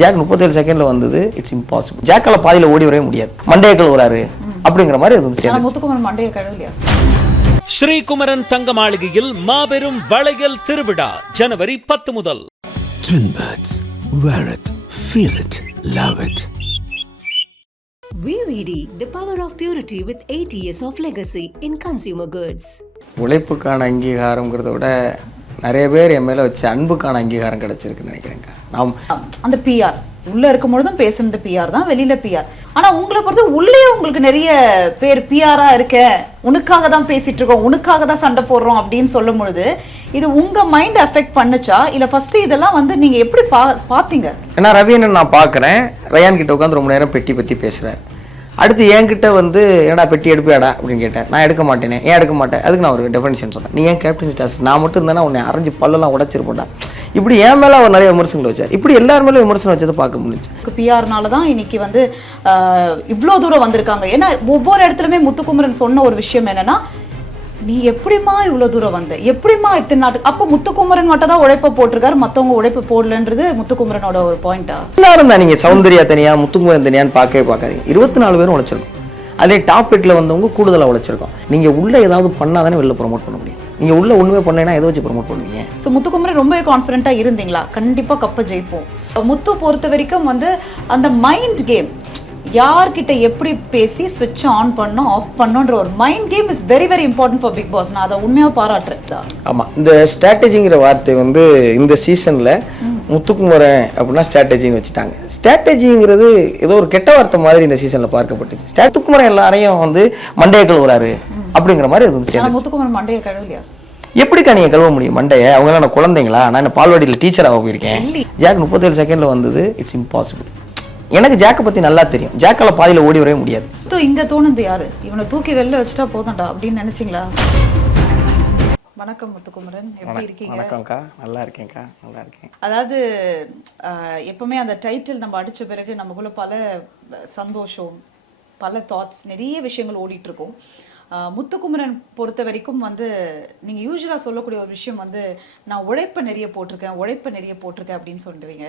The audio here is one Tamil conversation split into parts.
ஜாக் 37 செகண்ட்ல வந்தது. It's impossible. ஜாக்கால பாதியில ஓடி வரவே முடியாது. மண்டையக்கள் வராரு அப்படிங்கிற மாதிரி அது வந்து சேர்ந்து. முத்துக்குமரன் மண்டைய கழுவலையா? ஸ்ரீகுமரன் தங்க மாளிகையில் மாபெரும் வளையல் திருவிழா ஜனவரி 10 முதல். Twin Birds. Wear it, feel it, love it. VVD, the power of purity with 80 years of legacy in consumer goods. உழைப்புக்கான அங்கீகாரம்ங்கிறத விட நிறைய பேர் என் மேல வச்ச அன்புக்கான அங்கீகாரம் கிடைச்சிருக்குன்னு நினைக்கிறேங்க. நாம் அந்த பிஆர் உள்ள இருக்கும் பொழுதும் பேசுனது பிஆர் தான், வெளியில பிஆர். ஆனா உங்களை பொறுத்து உள்ளே உங்களுக்கு நிறைய பேர் பிஆரா இருக்க, உனக்காக தான் பேசிட்டு இருக்கோம், உனக்காக தான் சண்டை போடுறோம் அப்படின்னு சொல்லும் பொழுது இது உங்க மைண்ட் அஃபெக்ட் பண்ணுச்சா? இல்ல ஃபர்ஸ்ட் இதெல்லாம் வந்து நீங்க எப்படி பாத்தீங்க? ஏன்னா ரவியண்ணன் நான் பார்க்குறேன், ரயான் கிட்ட உட்காந்து ரொம்ப நேரம் பெட்டி பற்றி பேசுகிறார். அடுத்து என்கிட்ட வந்து என்னடா பெட்டி எடுப்பியாடா அப்படின்னு கேட்டேன். நான் எடுக்க மாட்டேனே. ஏன் எடுக்க மாட்டேன்? அதுக்கு நான் ஒரு டெஃபினிஷன் சொன்னேன். நீ ஏன் கேப்டன் டாஸ்க்? நான் மட்டும் இருந்தேன்னா உன்னை அரைஞ்சு பல்லெல்லாம் உடைச்சிருப்போம்டா. இப்படி என் மேலே அவர் நிறைய விமர்சனங்கள் வச்சார். இப்படி எல்லார் மேலே விமர்சனம் வச்சதை பார்க்க முடிஞ்சு. பிஆர்னால தான் இன்னைக்கு வந்து இவ்வளோ தூரம் வந்திருக்காங்க. ஏன்னா ஒவ்வொரு இடத்துலையுமே முத்துக்குமரன் சொன்ன ஒரு விஷயம் என்னன்னா, நீ எப்படிமா இவ்வளவு தூரம் வந்த, எப்படிமா இத்தனை நாட்டுக்கு? அப்ப முத்துக்குமரன் மட்டும் தான் உழைப்ப போட்டிருக்காரு, மத்தவங்க உழைப்பு போடலன்றது முத்துக்குமரனோட ஒரு பாயிண்டா? எல்லாரும் தான். நீங்க சௌந்தர்யா தனியா முத்துக்குமரன் தனியான்னு பார்க்கவே பார்க்காதீங்க. 24 பேரும் உழைச்சிருக்கோம். அதே டாப் 8ல வந்தவங்க கூடுதலாக உழைச்சிருக்கோம். நீங்க உள்ள ஏதாவது பண்ணாதானே வெளில ப்ரொமோட் பண்ண முடியும். நீங்க உள்ள ஒண்ணுமே பண்ணலைன்னா எதை வச்சு ப்ரொமோட் பண்ணுவீங்க? ஸோ முத்துக்குமரன் ரொம்பவே கான்ஃபிடென்ட்டா இருந்தீங்களா? கண்டிப்பா கப்ப ஜெயிப்போம். முத்து பொறுத்த வரைக்கும் வந்து அந்த மைண்ட் கேம், யார்கிட்ட எப்படி பேசி ஸ்விட்ச் ஆன் பண்ணோம் ஆஃப் பண்ணோன்ற ஒரு mind game is very very important for Big Boss. நான் அதை உண்மையாக பாராட்டுறேன். ஆமாம், இந்த ஸ்ட்ராட்டஜிங்கிற வார்த்தை வந்து இந்த சீசனில் முத்துக்குமரன் அப்படின்னா ஸ்ட்ராட்டஜின்னு வச்சுட்டாங்க. ஸ்ட்ராட்டஜிங்கிறது ஏதோ ஒரு கெட்ட வார்த்தை மாதிரி இந்த சீசனில் பார்க்கப்பட்டுச்சு. முத்துக்குமரன் எல்லாரையும் வந்து மண்டையக்கள் வராரு அப்படிங்கிற மாதிரி அது வந்து முத்துக்குமரன் மண்டைய கழுவலையா? எப்படிக்கா நீங்கள் கழுவ முடியும் மண்டையை? அவங்க நான் குழந்தைங்களா? நான் என்ன பால்வாடியில் டீச்சராக போயிருக்கேன். ஜாக் 37 செகண்டில் வந்தது. It's impossible. எனக்கு ஜாக்கை பற்றி நல்லா தெரியும். ஜாக்கால பாதியில் ஓடி வரவே முடியாது. இங்கே தோணுது யாரு இவனை தூக்கி வெளில வச்சுட்டா போதும்டா அப்படின்னு நினைச்சிங்களா? வணக்கம் முத்துக்குமரன், எப்படி இருக்கீங்க? வணக்கம்க்கா, நல்லா இருக்கேன்க்கா, நல்லா இருக்கேன். அதாவது எப்பவுமே அந்த டைட்டில் நம்ம அடிச்ச பிறகு நமக்குள்ள பல சந்தோஷம், பல தாட்ஸ், நிறைய விஷயங்கள் ஓடிட்டு இருக்கும். முத்துக்குமரன் பொறுத்த வரைக்கும் வந்து நீங்க யூஸ்வலா சொல்லக்கூடிய ஒரு விஷயம் வந்து, நான் உழைப்பை நிறைய போட்டிருக்கேன் அப்படின்னு சொல்றீங்க.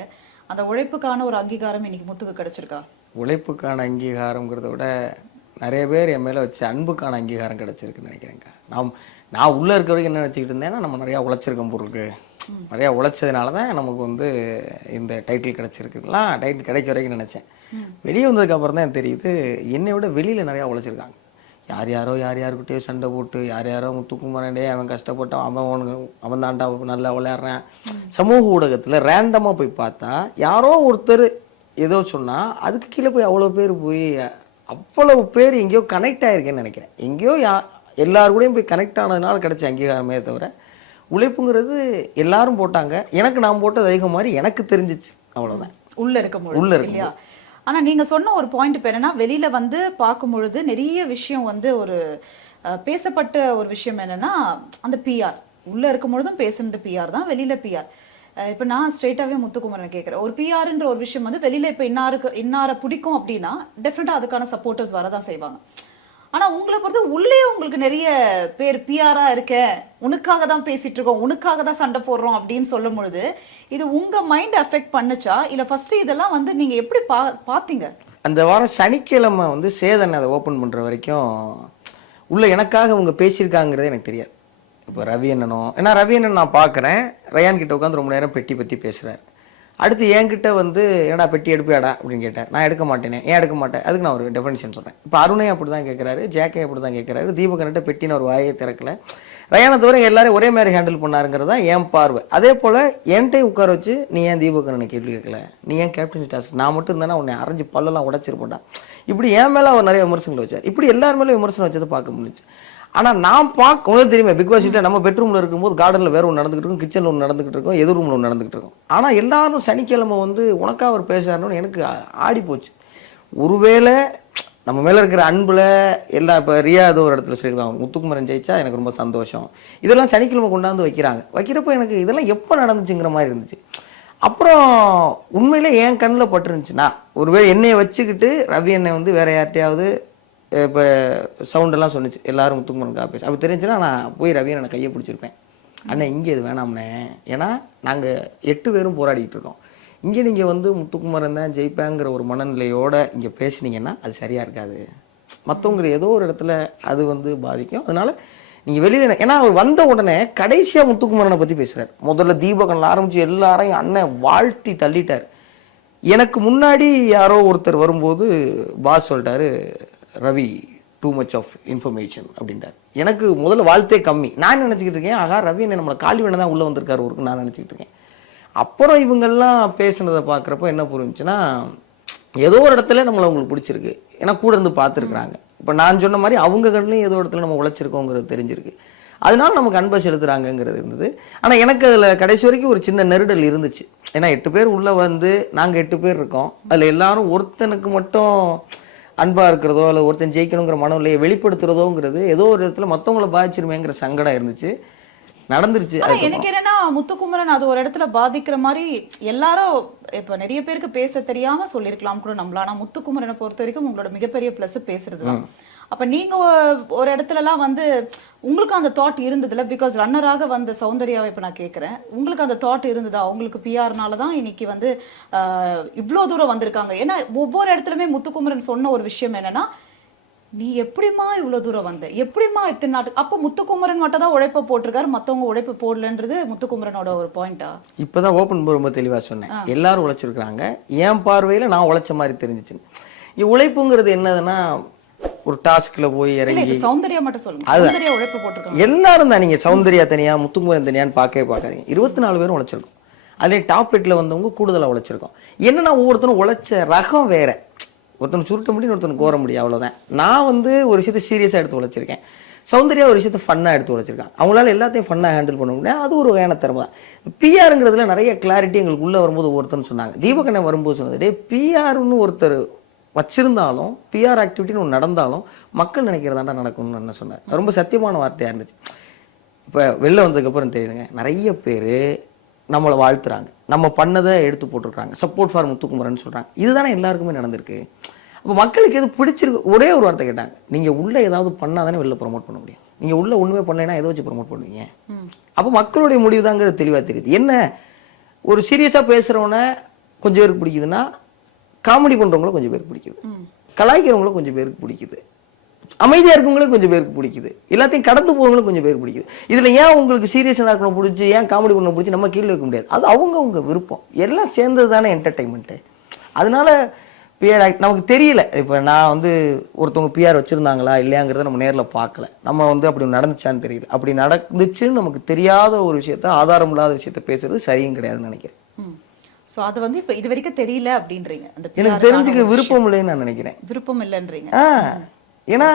அந்த உழைப்புக்கான ஒரு அங்கீகாரம் இன்னைக்கு முத்துக்கு கிடைச்சிருக்கா? உழைப்புக்கான அங்கீகாரங்கிறத விட நிறைய பேர் என் மேலே வச்ச அன்புக்கான அங்கீகாரம் கிடைச்சிருக்குன்னு நினைக்கிறேங்க. நான் உள்ளே இருக்கிற வரைக்கும் என்ன நினச்சிக்கிட்டு இருந்தேன்னா, நம்ம நிறையா உழைச்சிருக்கோம் பொருளுக்கு, நிறையா உழைச்சதுனால தான் நமக்கு வந்து இந்த டைட்டில் கிடைச்சிருக்குலாம். டைட்டில் கிடைக்க வரைக்கும் நினச்சேன். வெளியே வந்ததுக்கப்புறம் தான் எனக்கு தெரியுது, என்னை விட வெளியில் நிறையா உழைச்சிருக்காங்க. யார் யாருக்கிட்டேயோ சண்டை போட்டு, யாரோ முத்துக்குமரனே அவன் கஷ்டப்பட்டான், அவன் தாண்டா நல்லா விளையாடுறான். சமூக ஊடகத்தில் ரேண்டமாக போய் பார்த்தா யாரோ ஒருத்தர் ஏதோ சொன்னால் அதுக்கு கீழே போய் அவ்வளவு பேர் எங்கேயோ கனெக்ட் ஆகிருக்கேன்னு நினைக்கிறேன். எங்கேயோ எல்லாருக்கூடையும் போய் கனெக்ட் ஆனதுனால கிடைச்ச அங்கீகாரமே தவிர, உழைப்புங்கிறது எல்லாரும் போட்டாங்க, எனக்கு நான் போட்டது அதிகம் மாதிரி எனக்கு தெரிஞ்சிச்சு. அவ்வளோதான். உள்ள இருக்க. ஆனா நீங்க சொன்ன ஒரு பாயிண்ட் இப்போ என்னன்னா, வெளியில வந்து பார்க்கும் பொழுது நிறைய விஷயம் வந்து ஒரு பேசப்பட்ட ஒரு விஷயம் என்னன்னா, அந்த பிஆர் உள்ள இருக்கும் பொழுதும் பேசுனது பிஆர் தான், வெளியில பிஆர். இப்போ நான் ஸ்ட்ரெயிட்டாகவே முத்துக்குமரன் கேட்குறேன், ஒரு பிஆர்ன்ற ஒரு விஷயம் வந்து வெளியில இப்போ இன்னாரை பிடிக்கும் அப்படின்னா டெஃபினட்டாக அதுக்கான சப்போர்ட்டர்ஸ் வரதான் செய்வாங்க. ஆனா உங்களை பொறுத்து உள்ளே உங்களுக்கு நிறைய பேர் பிஆரா இருக்க, உனக்காக தான் பேசிட்டு இருக்கோம், உனக்காக தான் சண்டை போடுறோம் அப்படின்னு சொல்லும் பொழுது இது உங்க மைண்ட் அஃபெக்ட் பண்ணுச்சா? இல்ல ஃபர்ஸ்ட் இதெல்லாம் வந்து நீங்க எப்படி பாத்தீங்க? அந்த வாரம் சனிக்கிழமை வந்து சேதன் அதை ஓப்பன் பண்ற வரைக்கும் உள்ள எனக்காக அவங்க பேசியிருக்காங்கிறதே எனக்கு தெரியாது. இப்போ ரவி அண்ணனும், ஏன்னா ரவி அண்ணன் நான் பார்க்குறேன், ரயான் கிட்ட உட்காந்து ரொம்ப நேரம் பெட்டி பற்றி பேசுகிறார். அடுத்து என்கிட்ட வந்து என்னடா பெட்டி எடுப்பியாடா அப்படின்னு கேட்டேன். நான் எடுக்க மாட்டேனே. ஏன் எடுக்க மாட்டேன்? அதுக்கு நான் ஒரு டெஃபினிஷன் சொல்கிறேன். இப்போ அருணே அப்படி தான் கேட்குறாரு, ஜாக்கே அப்படி தான் கேட்குறாரு, தீபகன்கிட்ட பெட்டின்னு ஒரு வாயை திறக்கல. ரயானை தவிர எல்லாரும் ஒரே மாதிரி ஹேண்டில் பண்ணாருங்கிறது தான் என் பார்வை. அதே போல் என்கிட்ட உட்கார வச்சு, நீ ஏன் தீபகனை கேள்வி கேட்கல, நீ ஏன் கேப்டன் டாஸ்க்? நான் மட்டும் இருந்தேன்னா உன்னை அரைஞ்சு பல்லெல்லாம் உடைச்சிருப்பேன்டா. இப்படி என் மேலே அவர் நிறைய விமர்சனங்கள் வச்சார். இப்படி எல்லார் மேலே விமர்சனம் வச்சதை பார்க்க முடிஞ்சு. ஆனால் நான் உங்களுக்கு தெரியுமே, பிக் பாஸ் வீட்டில் நம்ம பெட்ரூமில் இருக்கும்போது கார்டனில் வேறு ஒன்று நடந்துகிட்டு இருக்கும், கிச்சனில் ஒன்று நடந்துகிட்டு இருக்கும், எதிர் ரூமில் ஒன்று நடந்துகிட்டு இருக்கும். ஆனால் எல்லாரும் சனிக்கிழமை வந்து உனக்காக அவர் பேசுறாருன்னு எனக்கு ஆடி போச்சு. ஒருவேளை நம்ம மேலே இருக்கிற அன்பில் எல்லாம், இப்போ ரியா ஏதோ ஒரு இடத்துல சொல்லியிருக்காங்க, முத்துக்குமரன் ஜெயிச்சா எனக்கு ரொம்ப சந்தோஷம், இதெல்லாம் சனிக்கிழமை கொண்டாந்து வைக்கிறப்போ எனக்கு இதெல்லாம் எப்போ நடந்துச்சுங்கிற மாதிரி இருந்துச்சு. அப்புறம் உண்மையிலே என் கண்ணில் பட்டுருந்துச்சுன்னா, ஒருவேளை என்னையை வச்சுக்கிட்டு ரவி என்னை வந்து வேற யார்ட்டையாவது இப்போ சவுண்டெல்லாம் சொன்னிச்சு, எல்லாரும் முத்துக்குமரனுக்காக பேச அப்படி தெரிஞ்சுன்னா நான் போய் ரவியை நான் கையை பிடிச்சிருப்பேன். அண்ணா இங்கே இது வேணாம்ண்ணே, ஏன்னா நாங்கள் 8 பேரும் போராடிக்கிட்டு இருக்கோம். இங்கே நீங்கள் வந்து முத்துக்குமரன் தான் ஜெயிப்பாங்கிற ஒரு மனநிலையோட இங்கே பேசுனீங்கன்னா அது சரியாக இருக்காது. மற்றவங்க ஏதோ ஒரு இடத்துல அது வந்து பாதிக்கும். அதனால நீங்கள் வெளியில், ஏன்னா அவர் வந்த உடனே கடைசியாக முத்துக்குமரனை பற்றி பேசுகிறார். முதல்ல தீபகனில் ஆரம்பித்து எல்லாரையும் அண்ணன் வாழ்த்தி தள்ளிட்டார். எனக்கு முன்னாடி யாரோ ஒருத்தர் வரும்போது பாஸ் சொல்லிட்டாரு, Ravi too much of information அப்படின்ட்டார். எனக்கு முதல்ல வாழ்த்தே கம்மி. நான் நினச்சிக்கிட்டு இருக்கேன், ஆகா ரவி என்ன நம்மளை காலி வேணா தான் உள்ளே வந்திருக்காரு ஊருக்கு நான் நினச்சிக்கிட்டு இருக்கேன். அப்புறம் இவங்கெல்லாம் பேசுனதை பார்க்குறப்ப என்ன புரிஞ்சுன்னா, ஏதோ ஒரு இடத்துல நம்மளை அவங்களுக்கு பிடிச்சிருக்கு. ஏன்னா கூட இருந்து பார்த்துருக்குறாங்க. இப்போ நான் சொன்ன மாதிரி அவங்க கண்ணிலையும் ஏதோ இடத்துல நம்ம உழைச்சிருக்கோங்கிறது தெரிஞ்சிருக்கு. அதனால நமக்கு அன்பை செலுத்துறாங்கங்கிறது இருந்தது. ஆனால் எனக்கு அதில் கடைசி வரைக்கும் ஒரு சின்ன நெருடல் இருந்துச்சு. ஏன்னா 8 பேர் உள்ளே வந்து நாங்கள் 8 பேர் இருக்கோம். அதில் எல்லாரும் ஒருத்தனுக்கு மட்டும் அன்பாக இருக்கிறதோ இல்லை ஒருத்தன் ஜெயிக்கணுங்கிற மனநிலையை வெளிப்படுத்துறதோங்கிறது ஏதோ ஒரு இடத்துல மற்றவங்களை பாதிச்சிருமேங்கிற சங்கடம் இருந்துச்சு. நடந்துருச்சு. எனக்கு என்னன்னா முத்துக்குமரன் அது ஒரு இடத்துல பாதிக்கிற மாதிரி எல்லாரும் இப்ப நிறைய பேருக்கு பேச தெரியாம சொல்லிருக்கலாம் கூட நம்மள. ஆனா முத்துக்குமரனை பொறுத்த வரைக்கும் உங்களோட மிகப்பெரிய பிளஸ் பேசுறதுதான். அப்ப நீங்க ஒரு இடத்துல எல்லாம் வந்து உங்களுக்கு அந்த தாட் இருந்ததுல, பிகாஸ் ரன்னராக வந்த சௌந்தர்யாவை இப்ப நான் கேட்கிறேன், உங்களுக்கு அந்த தாட் இருந்ததா? உங்களுக்கு பிஆர்னாலதான் இன்னைக்கு வந்து இவ்வளவு தூரம் வந்திருக்காங்க. ஏன்னா ஒவ்வொரு இடத்துலயுமே முத்துக்குமரன் சொன்ன ஒரு விஷயம் என்னன்னா, நீ எப்படிமா இவ்வளவு தூரம் வந்த, எப்படிமா இத்தனை நாட்டுக்கு? அப்ப முத்துக்குமரன் மட்டும் தான் உழைப்ப போட்டிருக்காரு, மத்தவங்க உழைப்பு போடலன்றது முத்துக்குமரனோட ஒரு பாயிண்டா? இப்பதான் ஓபன் ரொம்ப தெளிவா சொன்னேன். எல்லாரும் உழைச்சிருக்காங்க, என் பார்வையில நான் உழைச்ச மாதிரி தெரிஞ்சிச்சு. உழைப்புங்கிறது என்னதுன்னா, ஒரு டாஸ்க்ல போய் இறங்கி சௌந்தர்யா மட்டும் சொல்லுங்க. சௌந்தர்யா உழைப்பு போட்டிருக்காங்க எல்லாரும் தான். நீங்க சௌந்தர்யா தனியா முத்துக்குமரன் தனியான்னு பார்க்கவே பார்க்காதீங்க. 24 பேரும் உழைச்சிருக்கோம். அதே டாப் 8ல வந்தவங்க கூடுதலா உழைச்சிருக்கோம். என்னன்னா ஒவ்வொருத்தரும் உழைச்ச ரகம் வேற. ஒருத்தன் சுருட்ட முடியும், ஒருத்தனுக்கு கோர முடியும், அவ்வளவுதான். நான் வந்து ஒரு விஷயத்தை சீரியஸா எடுத்து உழைச்சிருக்கேன். சௌந்தர்யா ஒரு விஷயத்தை ஃபன்னா எடுத்து உழைச்சிருக்காங்க. அவங்களால எல்லாத்தையும் ஃபன்னா ஹேண்டில் பண்ண முடியாது. அது ஒரு வகையான திறமை தான். பிஆருங்கிறதுல நிறைய கிளாரிட்டி எங்களுக்கு உள்ள வரும்போது ஒருத்தர்னு சொன்னாங்க. தீபகண்ணை வரும்போது சொன்னது, டே பிஆர்னு ஒருத்தர் வச்சிருந்தாலும் பிஆர் ஆக்டிவிட்டின்னு ஒன்று நடந்தாலும் மக்கள் நினைக்கிறதாண்டா நடக்கணும்னு என்ன சொன்னார். ரொம்ப சத்தியமான வார்த்தையாக இருந்துச்சு. இப்போ வெளில வந்ததுக்கப்புறம் தெரியுதுங்க, நிறைய பேர் நம்மளை வாழ்த்துறாங்க, நம்ம பண்ணதை எடுத்து போட்டிருக்காங்க, சப்போர்ட் ஃபார் முத்துக்குமரன் சொல்கிறாங்க. இதுதானே எல்லாருக்குமே நடந்திருக்கு. அப்போ மக்களுக்கு எது பிடிச்சிருக்கு, ஒரே ஒரு வார்த்தை கேட்டாங்க, நீங்கள் உள்ளே ஏதாவது பண்ணால் தானே வெளில ப்ரொமோட் பண்ண முடியும். நீங்கள் உள்ளே ஒன்றுமே பண்ணலைன்னா எதை வச்சு ப்ரொமோட் பண்ணுவீங்க? அப்போ மக்களுடைய முடிவு தாங்கிறது தெளிவாக தெரியுது. என்ன ஒரு சீரியஸாக பேசுகிறவனை கொஞ்சம் பேருக்கு பிடிக்குதுன்னா, காமெடி பண்ணுறவங்களும் கொஞ்சம் பேருக்கு பிடிக்குது, கலாய்க்கிறவங்களும் கொஞ்சம் பேருக்கு பிடிக்குது, அமைதியாக இருக்கவங்களும் கொஞ்சம் பேருக்கு பிடிக்குது, எல்லாத்தையும் கடந்து போகிறவங்களும் கொஞ்சம் பேருக்கு பிடிக்குது. இதில் ஏன் உங்களுக்கு சீரியஸாக இருக்கணும் பிடிச்சி, ஏன் காமெடி பண்ண பிடிச்சி நம்ம கீழே வைக்க முடியாது. அது அவங்க விருப்பம். எல்லாம் சேர்ந்தது தானே என்டர்டைன்மெண்ட்டு. அதனால பிஆர் நமக்கு தெரியல. இப்போ நான் வந்து ஒருத்தவங்க பிஆர் வச்சுருந்தாங்களா இல்லையாங்கிறத நம்ம நேரில் பார்க்கல. நம்ம வந்து அப்படி நடந்துச்சான்னு தெரியல. அப்படி நடந்துச்சுன்னு நமக்கு தெரியாத ஒரு விஷயத்த, ஆதாரம் இல்லாத விஷயத்த பேசுறது சரியும் கிடையாதுன்னு நினைக்கிறேன். சோ அது வந்து இப்ப இது வரைக்கும் தெரியல அப்படின்றீங்க. எனக்கு தெரிஞ்சுக்க விருப்பம் இல்லைன்னு நான் நினைக்கிறேன். விருப்பம் இல்லைன்றீங்க. ஏன்னா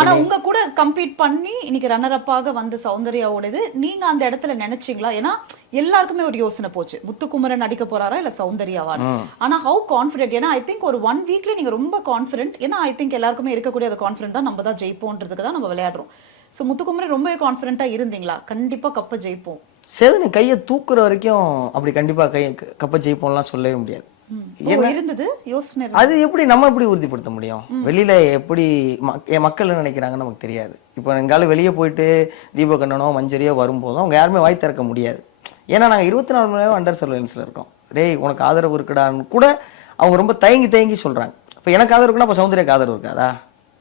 ஆனா உங்க கூட கம்பீட் பண்ணி இன்னைக்கு ரன்னர் அப்பாக வந்த சௌந்தர்யாவோடது நீங்க அந்த இடத்துல நினைச்சீங்களா? ஏன்னா எல்லாருக்குமே ஒரு யோசனை போச்சு, முத்துக்குமரன் நடிக்க போறாரா இல்ல சௌந்தர்யாவான்னு. ஆனா ஹவு கான்ஃபிடென்ட்? ஏன்னா ஐ திங்க் ஒரு 1 வீக்ல நீங்க ரொம்ப கான்ஃபிடென்ட். ஏன்னா ஐ திங்க் எல்லாருக்குமே இருக்கக்கூடிய அந்த கான்ஃபிடென்ட் தான், நம்ம தான் ஜெயிப்போன்றதுக்கு தான் நம்ம விளையாடுறோம். சோ முத்துக்குமரன் ரொம்பவே கான்ஃபிடென்ட்டா இருந்தீங்களா, கண்டிப்பா கப்ப ஜெயிப்போம்? சேதனை கையை தூக்குற வரைக்கும் அப்படி கண்டிப்பா கப்ப ஜெயிப்போம்லாம் சொல்லவே முடியாது. இருந்தது யோசனை. அது எப்படி நம்ம எப்படி உறுதிப்படுத்த முடியும்? வெளியில எப்படி மக்கள் நினைக்கிறாங்கன்னு நமக்கு தெரியாது. இப்போ எங்காலும் வெளியே போயிட்டு தீபகண்ணனோ மஞ்சரியோ வரும்போதும் அவங்க யாருமே வாய் திறக்க முடியாது. ஏன்னா நாங்கள் 24 மணி நேரம் அண்டர் சர்வேலன்ஸ்ல இருக்கோம். டேய் உனக்கு ஆதரவு இருக்குடான்னு கூட அவங்க ரொம்ப தயங்கி சொல்றாங்க. இப்போ எனக்கு ஆதரவு இருக்குன்னா அப்போ சௌந்தர்யாக்கு ஆதரவு இருக்காதா,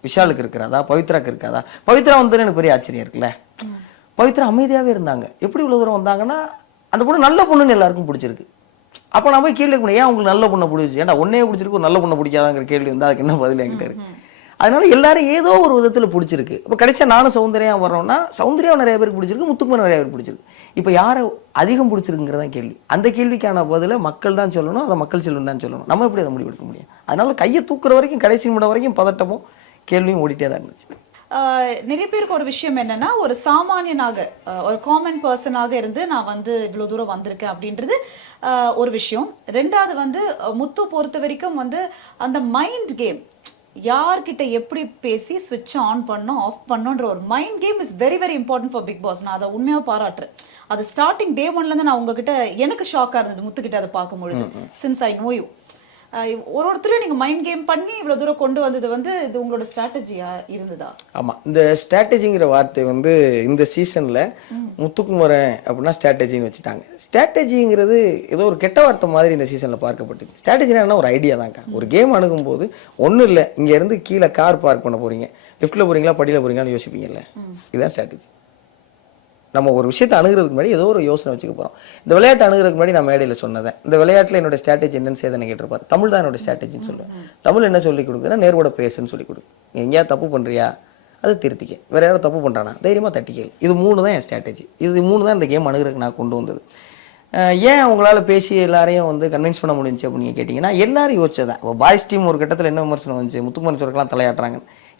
விஷாலுக்கு இருக்கிறாதா, பவித்ராக்கு இருக்காதா? பவித்ரா வந்து எனக்கு பெரிய ஆச்சரியம் இருக்குல்ல. பவித்ரா அமைதியாவே இருந்தாங்க. எப்படி இவ்வளவு தூரம் வந்தாங்கன்னா, அந்த பொண்ணு நல்ல பொண்ணுன்னு எல்லாருக்கும் பிடிச்சிருக்கு. அப்போ நான் போய் கேள்வி கேட்கணும், ஏன் உங்களுக்கு நல்ல பொண்ணை பிடிச்சி, ஏன்டா ஒன்னே பிடிச்சிருக்கு ஒரு நல்ல பொண்ணை பிடிக்காதாங்கிற கேள்வி வந்து அதுக்கு என்ன பதில் என்கிட்ட இருக்கு. அதனால எல்லாரும் ஏதோ ஒரு விதத்துல பிடிச்சிருக்கு. இப்போ கிடைச்சா நானும் சௌந்தர்யா வர்றோம்னா சௌந்தர்யாவை நிறைய பேருக்கு பிடிச்சிருக்கு, முத்துக்குமரன் நிறைய பேருக்கு பிடிச்சிருக்கு. இப்போ யாரை அதிகம் பிடிச்சிருக்குங்கிறதான் கேள்வி. அந்த கேள்விக்கான பதில மக்கள் தான் சொல்லணும், அதை மக்கள் செல்வம் தான் சொல்லணும். நம்ம எப்படி அதை முடிவெடுக்க முடியும்? அதனால கையை தூக்குற வரைக்கும் கடைசி நிமிடம் வரைக்கும் பதட்டமும் கேள்வியும் ஓடிட்டே தான் இருந்துச்சு. நிறைய பேருக்கு ஒரு விஷயம் என்னன்னா, ஒரு சாமானியனாக ஒரு காமன் பர்சனாக இருந்து நான் வந்து இவ்வளவு தூரம் வந்திருக்கேன் அப்படின்றது ஒரு விஷயம். ரெண்டாவது வந்து முத்து பொறுத்த வரைக்கும் வந்து அந்த மைண்ட் கேம், யார்கிட்ட எப்படி பேசி ஸ்விட்ச் ஆன் பண்ணோம் ஆஃப் பண்ணோன்ற ஒரு mind game is very very important for Big Boss. நான் அதை உண்மையாக பாராட்டுறேன். அது ஸ்டார்டிங் டே 1ல இருந்து நான் உங்ககிட்ட எனக்கு ஷாக்கா இருந்தது முத்துக்கிட்ட அதை பார்க்கும்பொழுது, சின்ஸ் ஐ நோ யூ. ஒருத்தரையும் நீங்க மைண்ட் கேம் பண்ணி இவ்வளவு தூரம் கொண்டு வந்தது வந்து இது உங்களோட ஸ்ட்ராட்டஜியா இருந்ததா? ஆமா, இந்த ஸ்ட்ராட்டஜிங்கிற வார்த்தை வந்து இந்த சீசன்ல முத்துக்குமரன் அப்படின்னா ஸ்ட்ராட்டஜின்னு வச்சுட்டாங்க. ஸ்ட்ராட்டஜிங்கிறது ஏதோ ஒரு கெட்ட வார்த்தை மாதிரி இந்த சீசன்ல பார்க்கப்பட்டுச்சு. ஸ்ட்ராட்டஜினா என்ன, ஒரு ஐடியா தான்க்கா. ஒரு கேம் அணுகும் போது ஒன்றும் இல்லை, இங்க இருந்து கீழே கார் பார்க் பண்ண போறீங்க, லிஃப்ட்ல போறீங்களா படியில போறீங்களான்னு யோசிப்பீங்கல்ல, இதுதான் ஸ்ட்ராட்டஜி. நம்ம ஒரு விஷயத்தை அணுகிறதுக்கு முன்னாடி ஏதோ ஒரு யோசனை வச்சுக்க போகிறோம். இந்த விளையாட்டு அணுகிறதுக்கு முன்னாடி நான் மேடையில் சொன்னேன், இந்த விளையாட்டில் என்னோட ஸ்ட்ராட்டஜி என்னன்னு சேதனை கேட்டிருப்பாரு. தமிழ் தான் என்னோட ஸ்ட்ராட்டஜின்னு சொல்லுவேன். தமிழ் என்ன சொல்லி கொடுக்குறேன்னா, நேர்வோட பேசுன்னு சொல்லி கொடுக்கு. நீ எங்கேயாவது தப்பு பண்ணுறியா அது திருத்திக்க, வேற யாரும் தப்பு பண்ணுறானா தைரியமாக தட்டிக்கல். இது 3 தான் என் ஸ்ட்ராட்டஜி. இது 3 தான் இந்த கேம் அணுகிறதுக்கு நான் கொண்டு வந்தது. ஏன் அவங்களால பேசி எல்லாரையும் வந்து கன்வின்ஸ் பண்ண முடிஞ்சு அப்படின்னு கேட்டிங்கன்னா, எல்லாரும் யோசிச்சதான். இப்போ பாய்ஸ் டீம் ஒரு கட்டத்தில் என்ன விமர்சனம் வந்துச்சு, முத்துக்குமரன் சொல்றதுக்கெல்லாம் தலையாட்டுறாங்க.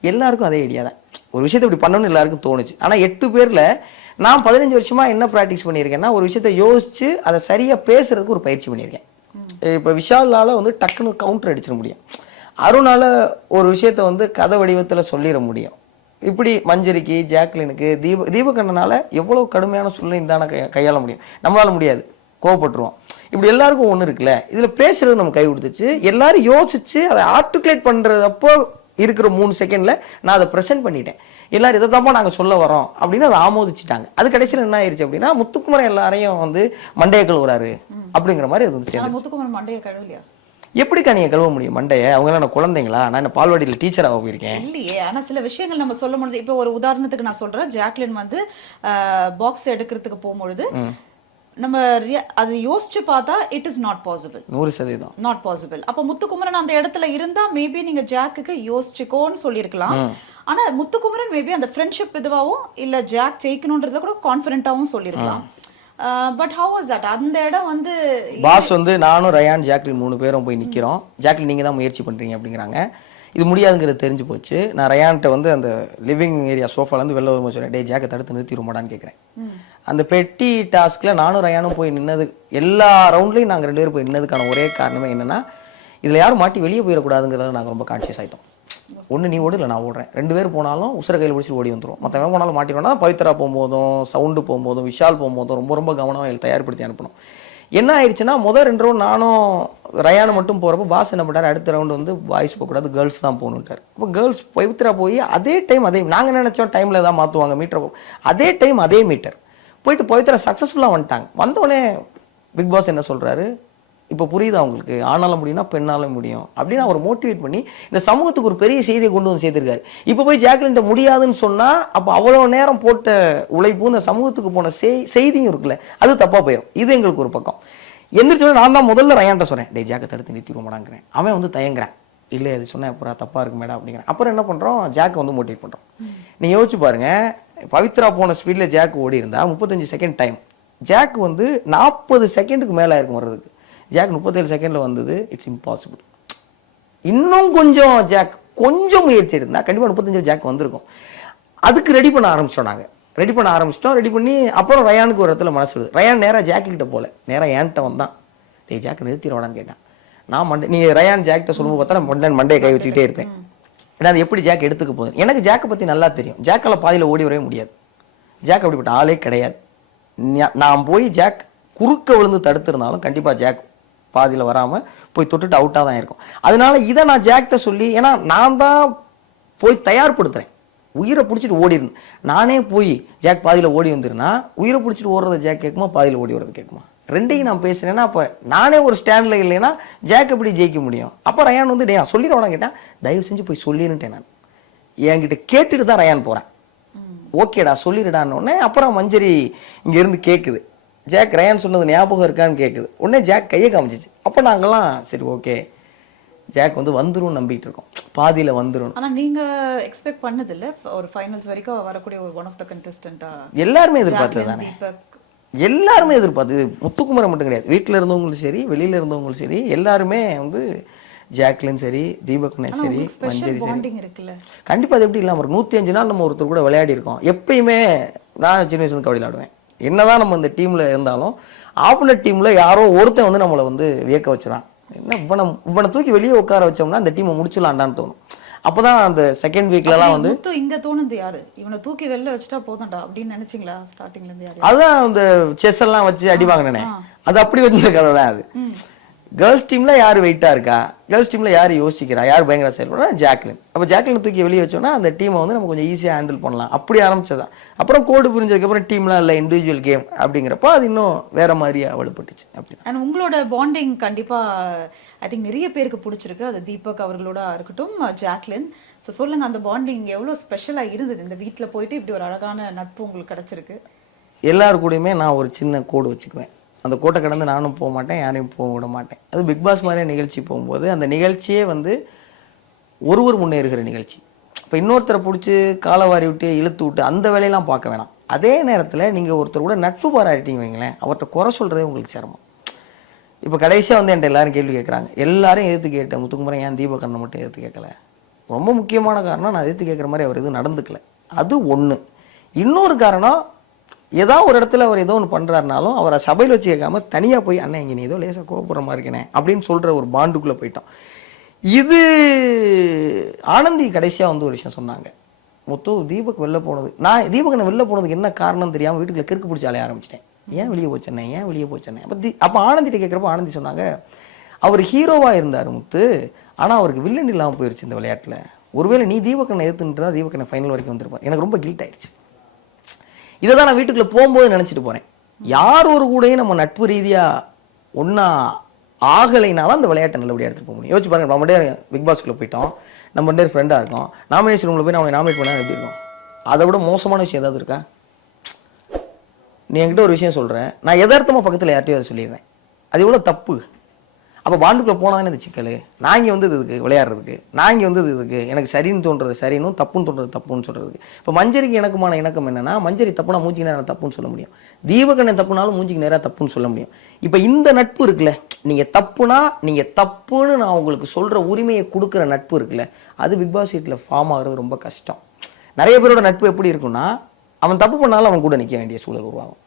எல்லாருக்கும் அதே ஐடியா தான், ஒரு விஷயத்தை இப்படி பண்ணணும்னு எல்லாருக்கும் தோணுச்சு. ஆனால் 8 பேரில் நான் 15 வருஷமா என்ன ப்ராக்டிஸ் பண்ணியிருக்கேன்னா, ஒரு விஷயத்தை யோசிச்சு அதை சரியாக பேசுறதுக்கு ஒரு பயிற்சி பண்ணியிருக்கேன். இப்போ விஷாலால் வந்து டக்குன்னு கவுண்டர் அடிச்சிட முடியும், அருணால ஒரு விஷயத்த வந்து கதை வடிவத்தில் சொல்லிட முடியும். இப்படி மஞ்சரிக்கு, ஜாக்லினுக்கு, தீபகண்ணனால எவ்வளோ கடுமையான சூழ்நிலை தானே கையாள முடியும், நம்மளால முடியாது, கோவப்பட்டுருவோம். இப்படி எல்லாருக்கும் ஒன்று இருக்குல்ல, இதில் பேசுறது நம்ம கை கொடுத்துச்சு. எல்லாரும் யோசிச்சு அதை ஆர்டிகுலேட் பண்ணுறதப்போ இருக்கிற 3 செகண்ட்ல நான் அதை ப்ரெசென்ட் பண்ணிட்டேன். எல்லாரும் இதை தான்ப்பா நாங்கள் சொல்ல வரோம் அப்படின்னு அதை ஆமோதிச்சுட்டாங்க. அது கடைசியில் என்ன ஆயிடுச்சு அப்படின்னா, முத்துக்குமரன் எல்லாரையும் வந்து மண்டையை கழுவுறாரு அப்படிங்கிற மாதிரி அது வந்து சேர்ந்து. முத்துக்குமரன் மண்டையை கழுவலையா? எப்படிக்கா நீங்க கழுவ முடியும் மண்டையை? அவங்க என்ன குழந்தைங்களா? நான் என்ன பால்வாடியில் டீச்சராக போயிருக்கேன்? இல்லையே. ஆனா சில விஷயங்கள் நம்ம சொல்ல முடியுது. இப்போ ஒரு உதாரணத்துக்கு நான் சொல்றேன், ஜாக்லின் வந்து பாக்ஸ் எடுக்கிறதுக்கு போகும்பொழுது நம்ம அது யோசிச்சு பார்த்தா it is not possible. 100% not possible. அப்ப முத்துக்குமரன் அந்த இடத்துல இருந்தா மேபி நீங்க ஜாக்குக்கு யோசிச்சுக்கோன்னு சொல்லியிருக்கலாம். ஆனா முத்துக்குமரன் மேபி அந்த ஃப்ரெண்ட்ஷிப் இதுவாகவும் இல்ல ஜாக் ஜெயிக்கணும்ன்றத கூட கான்ஃபிடென்ட்டாகவும் சொல்லியிருக்கலாம். But how was that? அந்த இடம் வந்து பாஸ் வந்து நானும் ரயான் ஜாக்லின் 3 பேரும் போய் நிக்கிறோம். ஜாக்லின் நீங்க தான் முயற்சி பண்றீங்க அப்படிங்கிறாங்க. இது முடியாதுங்கிறது தெரிஞ்சு போச்சு. நான் ரயான்கிட்ட வந்து அந்த லிவிங் ஏரியா சோஃபாலேருந்து வெளில வரும்போது சொன்னேன், டே ஜாக்கை தடுத்து நிறுத்திடுமாடான்னு கேட்குறேன். அந்த பெட்டி டாஸ்கில் நானும் ரயானும் போய் நின்னது, எல்லா ரவுண்ட்லையும் நாங்கள் 2 பேரும் போய் நின்னதுக்கான ஒரே காரணமே என்னன்னா, இதில் யாரும் மாட்டி வெளியே போயிடக்கூடாதுங்கிறத நாங்கள் ரொம்ப கான்ஷியஸ் ஆகிட்டோம். ஒன்று நீ ஓடு, இல்லை நான் ஓடுறேன், 2 பேர் போனாலும் உசுர கையில் பிடிச்சி ஓடி வந்துடும். மற்றவங்க போனாலும் மாட்டிடுவோம்னா, பவித்ரா போகும்போதும் சவுண்டு போகும்போதும் விஷால் போகும்போதும் ரொம்ப ரொம்ப கவனமாக தயார்படுத்தி அனுப்பணும். என்ன ஆயிடுச்சுன்னா, முதல் 2 ரவுண்ட் நானும் ரயானு மட்டும் போகிறப்போ பாஸ் என்ன பண்ணார், அடுத்த ரவுண்டு வந்து பாய்ஸ் போகக்கூடாது, கேர்ள்ஸ் தான் போகணுன்ட்டார். அப்போ கேர்ள்ஸ் பவித்ரா போய் அதே டைம் நாங்கள் நினச்சோம் டைமில் தான் மாற்றுவாங்க மீட்டர், அதே டைம் அதே மீட்டர் போயிட்டு பவித்ரா சக்ஸஸ்ஃபுல்லாக வந்துட்டாங்க. வந்தோடனே பிக் பாஸ் என்ன சொல்கிறாரு, இப்போ புரியுதா உங்களுக்கு, ஆனாலும் முடியும்னா பெண்ணாலும் முடியும் அப்படின்னு அவர் மோட்டிவேட் பண்ணி இந்த சமூகத்துக்கு ஒரு பெரிய செய்தியை கொண்டு வந்து சேர்த்திருக்காரு. இப்போ போய் ஜாக்லின்ட்ட முடியாதுன்னு சொன்னால் அப்போ அவ்வளோ நேரம் போட்ட உழைப்பும் இந்த சமூகத்துக்கு போன செய்தியும் இருக்குல்ல, அது தப்பாக போயிடும். இது எங்களுக்கு ஒரு பக்கம். எந்திரிச்சோன்னா நான் தான் முதல்ல ரயான்ட்ட சொன்னேன், டே ஜாக்கை தடுத்து நிறுத்திடுவோமாடாங்கிறேன். அவன் வந்து தயங்குறான், இல்லை அது சொன்னேன் அப்புறம் தப்பாக இருக்கு மேடம் அப்படிங்கிறேன். அப்புறம் என்ன பண்ணுறோம், ஜாக்கை வந்து மோட்டிவேட் பண்ணுறோம். நீங்கள் யோசிச்சு பாருங்க, பவித்ரா போன ஸ்பீடில் ஜாக் ஓடி இருந்தா 35 செகண்ட் டைம், ஜாக் வந்து 40 செகண்டுக்கு மேலே இருக்கும் வர்றதுக்கு. ஜாக் 37 செகண்டில் வந்தது. It's impossible. இன்னும் கொஞ்சம் ஜாக் கொஞ்சம் முயற்சி இருந்தால் கண்டிப்பாக 35 ஜாக் வந்திருக்கும். அதுக்கு ரெடி பண்ண ஆரம்பிச்சிட்டோம். நாங்கள் ரெடி பண்ண ஆரம்பிச்சிட்டோம். ரெடி பண்ணி அப்புறம் ரயானுக்கு ஒரு இடத்துல மனசு வருது. ரயான் நேராக ஜாக்கிட்ட போல, நேராக ஏன்ட்ட வந்தான், டே ஜாக்கை நிறுத்திடுவாடான்னு கேட்டான். நான் மண்டே, நீ ரயான் ஜாக்கிட்ட சொல்லும்போது பார்த்தா நான் மண்டையை கை வச்சுக்கிட்டே இருப்பேன். ஏன்னா அது எப்படி ஜாக் எடுத்துக்க போகுது. எனக்கு ஜாக்கை பற்றி நல்லா தெரியும். ஜாக்கால் பாதியில் ஓடி வரவே முடியாது. ஜாக் அப்படிப்பட்ட ஆளே கிடையாது. நான் போய் ஜாக் குறுக்க விழுந்து தடுத்திருந்தாலும் கண்டிப்பாக ஜாக் பாதியில் வராமல் போய் தொட்டுட்டு அவுட்டாக தான் இருக்கும். அதனால இதை நான் ஜாக்கிட்ட சொல்லி, ஏன்னா நான் தான் போய் தயார்படுத்துகிறேன். உயிரை பிடிச்சிட்டு ஓடிருந்தேன். நானே போய் ஜாக் பாதியில் ஓடி வந்துருன்னா உயிரை பிடிச்சிட்டு ஓடுறத ஜாக் கேட்குமா, பாதியில் ஓடி வர்றது கேட்குமா? ரெண்டையும் நான் பேசுனேன்னா அப்போ நானே ஒரு ஸ்டாண்டில் இல்லைன்னா ஜாக் எப்படி ஜெயிக்க முடியும்? அப்போ ரயான் வந்து டே சொல்லிடுவானா கேட்டேன். தயவு செஞ்சு போய் சொல்லிருட்டேன். நான் என்கிட்ட கேட்டுட்டு தான் ரயான் போகிறேன். ஓகேடா சொல்லிடுடான்னு. அப்புறம் மஞ்சரி இங்கேருந்து கேட்குது, ஜாக் ரயான் சொன்னது ஞாபகம் இருக்கான்னு கேட்குது. உடனே ஜாக் கையை காமிச்சிச்சு. அப்போ நாங்கள்லாம் சரி ஓகே ஜாக் வந்து வந்துரும் நம்பிட்டு இருக்கோம், பாதியில வந்துரும். ஆனா நீங்க எக்ஸ்பெக்ட் பண்ணது இல்ல ஒரு ஃபைனல்ஸ் வரைக்கும் வரக்கூடிய ஒரு ஒன் ஆஃப் த கண்டெஸ்டன்ட்டா எல்லாருமே எதிர்பார்த்தது தானே. எல்லாருமே எதிர்பார்த்து, முத்துக்குமரன் மட்டும் கிடையாது, வீட்டில் இருந்தவங்களும் சரி வெளியில இருந்தவங்களும் சரி எல்லாருமே வந்து ஜாக்லின் சரி தீபக்னே சரி மஞ்சரி சரி கண்டிப்பா அது எப்படி இல்லாம 105 நாள் நம்ம ஒருத்தர் கூட விளையாடி இருக்கோம். எப்பயுமே நான் சின்ன வயசுல கபடி விளையாடுவேன். என்னதான் நம்ம இந்த டீம்ல இருந்தாலும் ஆப்போனன்ட் டீம்ல யாரோ ஒருத்தன் வந்து நம்மளை வந்து வியக்க வச்சுறான். என்ன இவனை தூக்கி வெளியே உட்கார வச்சோம்னா அந்த டீமை முடிச்சிடலாண்டான்னு தோணும். அப்பதான் அந்த செகண்ட் வீக்லலாம் வந்து இங்க தோணுது யாரு இவனை தூக்கி வெளில வச்சுட்டா போதும்டா அப்படின்னு நினைச்சீங்களா ஸ்டார்டிங்ல இருந்து? அதான் அந்த செஸ் எல்லாம் வச்சு அடி வாங்கினேன், அது அப்படி வந்த கதை தான் அது. கேர்ள்ஸ் டீம்ல யார் வெயிட்டா இருக்கா, கேர்ள்ஸ் டீம்ல யார் யோசிக்கிறா, யார் பயங்கர செயல்படுறா, ஜாக்லின். அப்போ ஜாக்லின் தூக்கி வெளியே வச்சோன்னா அந்த டீமை வந்து நம்ம கொஞ்சம் ஈஸியாக ஹேண்டில் பண்ணலாம். அப்படி ஆரம்பிச்சதான். அப்புறம் கோடு புரிஞ்சதுக்கப்புறம் டீம்லாம் இல்லை, இண்டிவிஜுவல் கேம் அப்படிங்கிறப்போ அது இன்னும் வேற மாதிரியா வலுப்பட்டுச்சு. அப்படி அண்ட் உங்களோட பாண்டிங் கண்டிப்பா ஐ திங்க் நிறைய பேருக்கு பிடிச்சிருக்கு. அது தீபக் அவர்களோட இருக்கட்டும், ஜாக்லின். ஸோ சொல்லுங்க, அந்த பாண்டிங் எவ்வளோ ஸ்பெஷலா இருந்தது? இந்த வீட்டில் போயிட்டு இப்படி ஒரு அழகான நட்பு உங்களுக்கு கிடைச்சிருக்கு. எல்லாரு கூடயுமே நான் ஒரு சின்ன கோடு வச்சுக்குவேன். அந்த கோட்டை கடந்து நானும் போக மாட்டேன், யாரையும் போக விட மாட்டேன். அது பிக் பாஸ் மாதிரியான நிகழ்ச்சி போகும்போது அந்த நிகழ்ச்சியே வந்து ஒருவர் முன்னேறுகிற நிகழ்ச்சி. இப்போ இன்னொருத்தரை பிடிச்சி காலவாரி விட்டு இழுத்து விட்டு அந்த வேலையெல்லாம் பார்க்க வேணாம். அதே நேரத்தில் நீங்கள் ஒருத்தர் கூட நட்பு பாராட்டிங்க வைங்களேன், அவர்கிட்ட குறை சொல்கிறதே உங்களுக்கு சிரமம். இப்போ கடைசியாக வந்து என்கிட்ட எல்லாரும் கேள்வி கேட்குறாங்க. எல்லாரும் எதிர்த்து கேட்டேன், முத்துக்குமரன் ஏன் தீபக் அண்ணன் மட்டும் எதிர்த்து கேட்கல? ரொம்ப முக்கியமான காரணம், நான் எதிர்த்து கேட்குற மாதிரி அவர் எதுவும் நடந்துக்கல. அது ஒன்று. இன்னொரு காரணம், ஏதாவது ஒரு இடத்துல அவர் ஏதோ ஒன்று பண்ணுறாருனாலும் அவரை சபையில் வச்சு கேட்காம தனியாக போய் அண்ணன் இங்கே நீ ஏதோ லேசாக கோபுற மாதிரி இருக்கேனே அப்படின்னு சொல்கிற ஒரு பாண்டுக்குள்ளே போயிட்டோம். இது ஆனந்தி கடைசியாக வந்து ஒரு விஷயம் சொன்னாங்க. முத்து, தீபக் வெளில போனது, நான் தீபக் வெளில போனதுக்கு என்ன காரணம் தெரியாமல் வீட்டுக்குள்ள கிறுக்கு பிடிச்சி அலைய ஆரம்பிச்சிட்டேன். ஏன் வெளியே போச்சேன்னே, ஏன் வெளியே போச்சேன்னே. அப்போ ஆனந்திட்ட கேட்குறப்ப ஆனந்தி சொன்னாங்க, அவர் ஹீரோவாக இருந்தார் முத்து, ஆனால் அவருக்கு வில்லன் இல்லாமல் போயிடுச்சு இந்த விளையாட்டில். ஒருவேளை நீ தீபக்கனை எதிர்த்துன்றா தீபக்கனை ஃபைனல் வரைக்கும் வந்திருப்பார். எனக்கு ரொம்ப கில்ட் ஆயிடுச்சு. இதை தான் நான் வீட்டுக்குள்ளே போகும்போது நினச்சிட்டு போகிறேன். யார் ஒரு கூடயும் நம்ம நட்பு ரீதியாக ஒன்றா ஆகலைனாலும் அந்த விளையாட்டை நல்லபடியாக எடுத்துகிட்டு போக முடியும். யோசிச்சு பாருங்க, நம்ம பிக் பாஸ்க்குள்ளே போயிட்டோம், நம்ம ஃப்ரெண்டாக இருக்கோம், நாமினேஷன் ரூமில் போய் நான் அவனை நாமினேட் பண்ணால் எப்படி இருக்கும்? அதை விட மோசமான விஷயம் ஏதாவது இருக்கா? நீ என்கிட்ட ஒரு விஷயம் சொல்கிறேன், நான் எதார்த்தமாக பக்கத்தில் யார்ட்டையும் அதை சொல்லிடுறேன், அது எவ்வளோ தப்பு. அப்போ பாண்டுக்குள்ளே போனால் தானே இந்த சிக்கல். நான் இங்கே வந்து இதுக்கு விளையாடுறதுக்கு, நான் இங்கே வந்து இதுக்கு எனக்கு சரின்னு தோன்றது சரின்னு, தப்புன்னு தோன்றது தப்புன்னு சொல்கிறதுக்கு. இப்போ மஞ்சரிக்கு எனக்குமான இணக்கம் என்னன்னா, மஞ்சரி தப்புனா மூஞ்சிக்கு நேரம் தப்புன்னு சொல்ல முடியும், தீபகண்ணை தப்புனாலும் மூஞ்சிக்கு நேரம் தப்புன்னு சொல்ல முடியும். இப்போ இந்த நட்பு இருக்குல்ல, நீங்கள் தப்புனா நீங்கள் தப்புன்னு நான் உங்களுக்கு சொல்கிற உரிமையை கொடுக்குற நட்பு இருக்குல்ல, அது பிக் பாஸ் வீட்டில் ஃபார்ம் ஆகிறது ரொம்ப கஷ்டம். நிறைய பேரோட நட்பு எப்படி இருக்குன்னா, அவன் தப்பு பண்ணாலும் அவன் கூட நிற்க வேண்டிய சூழல் உருவாகும்.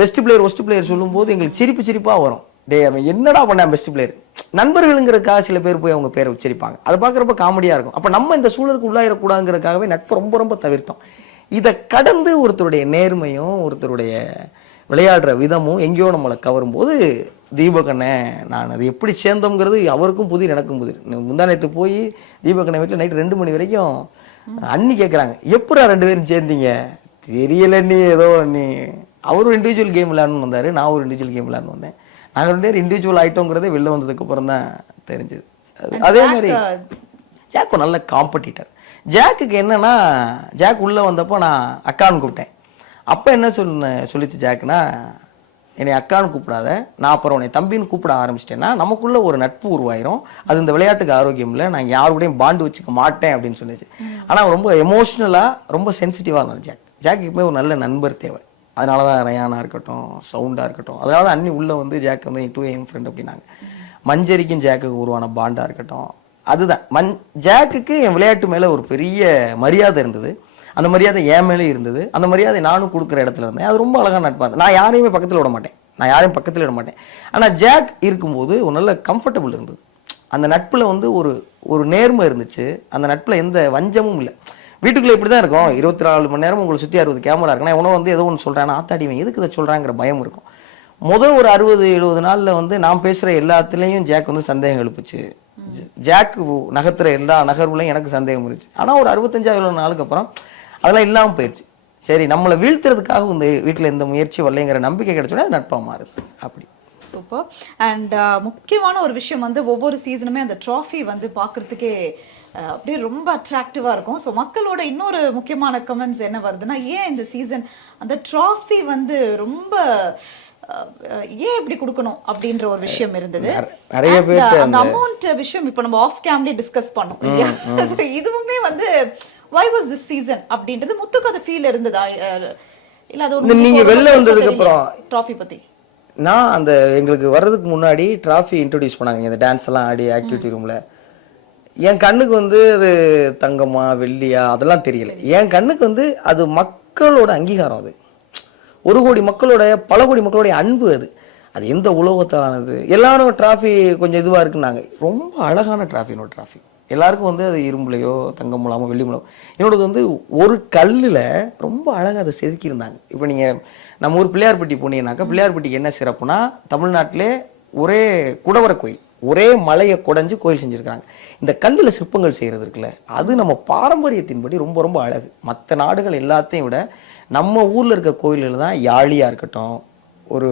பெஸ்ட் பிளேயர் ஒஸ்ட் பிளேயர் சொல்லும்போது எங்களுக்கு சிரிப்பாக வரும். டே அவன் என்னடா பண்ண பெஸ்ட் பிளேயர். நண்பர்களுங்கிறதுக்காக சில பேர் போய் அவங்க பேரை உச்சரிப்பாங்க, அதை பார்க்குறப்ப காமெடியாக இருக்கும். அப்போ நம்ம இந்த சூழலுக்கு உள்ளாயிடக்கூடாதுங்கிறதுக்காகவே நட்பு ரொம்ப ரொம்ப தவிர்த்தோம். இதை கடந்து ஒருத்தருடைய நேர்மையும் ஒருத்தருடைய விளையாடுற விதமும் எங்கேயோ நம்மளை கவரும் போது தீபகண்ணை நான் அது எப்படி சேர்ந்தோங்கிறது அவருக்கும் புதிர் எனக்கும் புதிர். முந்தானத்து போய் தீபகண்ணை வீட்டில் நைட்டு 2 மணி வரைக்கும் அண்ணி கேட்குறாங்க, எப்படா 2 பேரும் சேர்ந்தீங்க? தெரியல நீ ஏதோ நீ. அவரும் இண்டிவிஜுவல் கேம் விளையாடணும்னு வந்தார், நான் ஒரு இண்டிவிஜுவல் கேம் விளையாடணும் வந்தேன். நாங்கள் 2 பேரும் இண்டிவிஜுவல் ஆகிட்டோங்கிறதே வெளில வந்ததுக்கு அப்புறம் தான் தெரிஞ்சுது. அதே மாதிரி ஜாக் ஒரு நல்ல காம்படிட்டர். ஜாக்குக்கு என்னன்னா, ஜாக் உள்ளே வந்தப்போ நான் அக்கான்னு கூப்பிட்டேன். அப்போ என்ன சொல்லிச்சு ஜாக்குனா, என்னை அக்கான்னு கூப்பிடாத, நான் அப்புறம் உன்னை தம்பின்னு கூப்பிட ஆரம்பிச்சிட்டேன்னா நமக்குள்ள ஒரு நட்பு உருவாயிரும், அது இந்த விளையாட்டுக்கு ஆரோக்கியம் இல்லை, நான் யாரு கூடயும் பாண்டு வச்சுக்க மாட்டேன் அப்படின்னு சொல்லிச்சு. ஆனால் ரொம்ப எமோஷ்னலாக ரொம்ப சென்சிட்டிவாக இருந்தாலும் ஜாக்கு எப்பவுமே ஒரு நல்ல நண்பர் தேவை. அதனால தான் ரயானா இருக்கட்டும், சவுண்டாக இருக்கட்டும், அதனால தான் அண்ணி உள்ளே வந்து ஜாக் வந்து 2AM ஃப்ரெண்ட் அப்படின்னாங்க. மஞ்சரிக்கும் ஜாக்குக்கு உருவான பாண்டாக இருக்கட்டும், அதுதான் ஜாக்குக்கு என் விளையாட்டு மேலே ஒரு பெரிய மரியாதை இருந்தது. அந்த மரியாதை என் மேலே இருந்தது. அந்த மரியாதை நானும் கொடுக்குற இடத்துல இருந்தேன். அது ரொம்ப அழகாக நட்பாக. நான் யாரையுமே பக்கத்தில் விட மாட்டேன், ஆனால் ஜாக் இருக்கும்போது ஒரு நல்ல கம்ஃபர்டபுள் இருந்தது. அந்த நட்பில் வந்து ஒரு நேர்மை இருந்துச்சு. அந்த நட்பில் எந்த வஞ்சமும் இல்லை. வீட்டுக்குள்ளே இப்படி தான் இருக்கும், 24 மணி நேரம் உங்களை சுற்றி 60 கேமரா இருக்குன்னா உணவு வந்து ஏதோ ஒன்று சொல்கிறேன், ஆத்தாடிவன் எதுக்கு இதை சொல்கிறாங்கிற பயம் இருக்கும். முதல் ஒரு 60-70 நாளில் வந்து நான் பேசுகிற எல்லாத்துலேயும் ஜாக் வந்து சந்தேகம் எழுப்புச்சு. ஜாக் நகர்த்துற எல்லா நகர்வுலையும் எனக்கு சந்தேகம் இருந்துச்சு. ஆனால் ஒரு 65 நாளுக்கு அப்புறம் அதெல்லாம் இல்லாமல் போயிடுச்சு. சரி, நம்மளை வீழ்த்துறதுக்காக இந்த வீட்டில் எந்த முயற்சி வரலைங்கிற நம்பிக்கை கிடைச்சோன்னா அது நட்பாக மாறுது. அப்படி சூப்பர். அண்ட் முக்கியமான ஒரு விஷயம் வந்து ஒவ்வொரு சீசனுமே அந்த ட்ராஃபி வந்து பார்க்குறதுக்கே அப்படியே ரொம்ப அட்ராக்டிவாக இருக்கும். ஸோ மக்களோட இன்னொரு முக்கியமான கமெண்ட்ஸ் என்ன வருதுன்னா, ஏன் இந்த சீசன் அந்த ட்ராஃபி வந்து ரொம்ப ஏன் இப்படி கொடுக்கணும் அப்படின்ற ஒரு விஷயம் இருந்தது. நிறைய பேர் அந்த அமௌண்ட் விஷயம் இப்போ நம்ம ஆஃப் கேம்லேயே டிஸ்கஸ் பண்ணோம் இல்லையா? ஸோ இதுவுமே வந்து why was this season அப்படின்றது முத்துக்கு அது ஃபீல் இருந்ததா? இல்ல அது ஒரு நீங்க வெளில வந்ததுக்கு அப்புறம் ட்ராஃபி பத்தி நான் அந்த எங்களுக்கு வர்றதுக்கு முன்னாடி ட்ராஃபி இன்ட்ரோடியூஸ் பண்ணாங்க. இந்த டான்ஸ் எல்லாம் ஆடி ஆக்டிவிட்டி ரூம்ல என் கண்ணுக்கு வந்து அது தங்கமா வெள்ளியா அதெல்லாம் தெரியல. என் கண்ணுக்கு வந்து அது மக்களோட அங்கீகாரம், அது 1 கோடி மக்களோட பல கோடி மக்களுடைய அன்பு, அது எந்த உலோகத்தாலானது. எல்லாரும் டிராஃபி கொஞ்சம் இதுவா இருக்குன்னாங்க. ரொம்ப அழகான டிராஃபி எல்லாருக்கும் வந்து அது இரும்புலையோ தங்கம் மூலமோ வெள்ளி மூலம். என்னோடது வந்து ஒரு கல்லில் ரொம்ப அழகாக அதை செதுக்கியிருந்தாங்க. இப்போ நீங்கள் நம்ம ஊர் பிள்ளையார்பட்டி போனீங்கன்னாக்கா, பிள்ளையார்பட்டிக்கு என்ன சிறப்புனா, தமிழ்நாட்டிலே ஒரே குடவர கோயில், ஒரே மலையை குடைஞ்சு கோயில் செஞ்சுருக்காங்க. இந்த கல்லில் சிற்பங்கள் செய்கிறது இருக்குல்ல, அது நம்ம பாரம்பரியத்தின்படி ரொம்ப ரொம்ப அழகு. மற்ற நாடுகள் எல்லாத்தையும் விட நம்ம ஊரில் இருக்க கோயில்கள் தான் யாழியாக இருக்கட்டும், ஒரு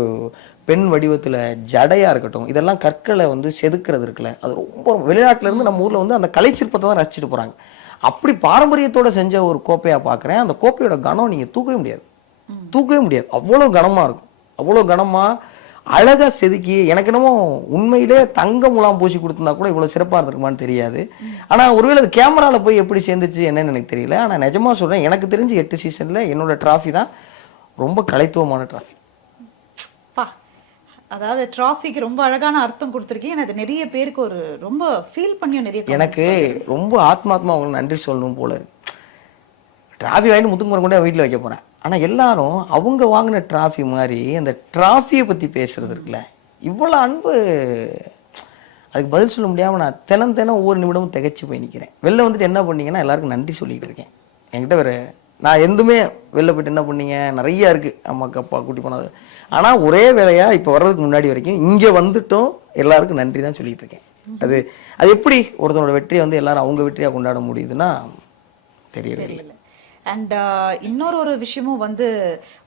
பெண் வடிவத்தில் ஜடையாக இருக்கட்டும், இதெல்லாம் கற்களை வந்து செதுக்கிறது இருக்குல்ல, அது ரொம்ப வெளிநாட்டிலேருந்து நம்ம ஊரில் வந்து அந்த கலை சிற்பத்தை தான் ரசிச்சுட்டு போகிறாங்க. அப்படி பாரம்பரியத்தோடு செஞ்ச ஒரு கோப்பையாக பார்க்குறேன். அந்த கோப்பையோட கனம் நீங்கள் தூக்கவே முடியாது, தூக்கவே முடியாது. அவ்வளோ கனமாக இருக்கும், அவ்வளோ கனமாக அழகா செதுக்கி. எனக்கு என்னமோ உண்மையிலே தங்க முலாம் பூசி கொடுத்துருந்தா கூட இவ்வளவு சிறப்பா இருந்திருக்குமான்னு தெரியாது. ஆனா ஒருவேளை அது கேமரால போய் எப்படி சேர்ந்துச்சு என்னன்னு எனக்கு தெரியல. ஆனா நிஜமா சொல்றேன், எனக்கு தெரிஞ்சு 8 சீசன்ல என்னோட டிராஃபி தான் ரொம்ப கலைத்துவமான டிராஃபி. அதாவது டிராஃபிக்கு ரொம்ப அழகான அர்த்தம் கொடுத்துருக்கீங்க. அது நிறைய பேருக்கு ஒரு ரொம்ப ஃபீல் பண்ணியும் நிறைய எனக்கு ரொம்ப ஆத்மாத்மா உங்களுக்கு நன்றி சொல்லணும் போல இருக்கு. டிராஃபி வாங்கிட்டு முத்துக்குமரன் கொண்டு வீட்டில் வைக்க போறேன். ஆனா எல்லாரும் அவங்க வாங்கின டிராஃபி மாதிரி அந்த டிராஃபியை பத்தி பேசுறது இருக்குல்ல, இவ்வளவு அன்பு. அதுக்கு பதில் சொல்ல முடியாம நான் தினம் ஒவ்வொரு நிமிடமும் திகைச்சு போய் நிற்கிறேன். வெளில வந்துட்டு என்ன பண்ணீங்கன்னா எல்லாருக்கும் நன்றி சொல்லிட்டு இருக்கேன். என்கிட்ட வேற நான் எதுவுமே வெளில போயிட்டு என்ன பண்ணீங்க நிறைய இருக்கு, அம்மாக்கு அப்பா கூட்டி போனது. ஆனா ஒரே வேலையா இப்போ வர்றதுக்கு முன்னாடி வரைக்கும் இங்க வந்துட்டும் எல்லாருக்கும் நன்றி தான் சொல்லிட்டு இருக்கேன். அது எப்படி ஒருத்தனோட வெற்றியை வந்து எல்லாரும் அவங்க வெற்றியா கொண்டாட முடியுதுன்னா தெரியல. அண்ட் இன்னொரு விஷயமும் வந்து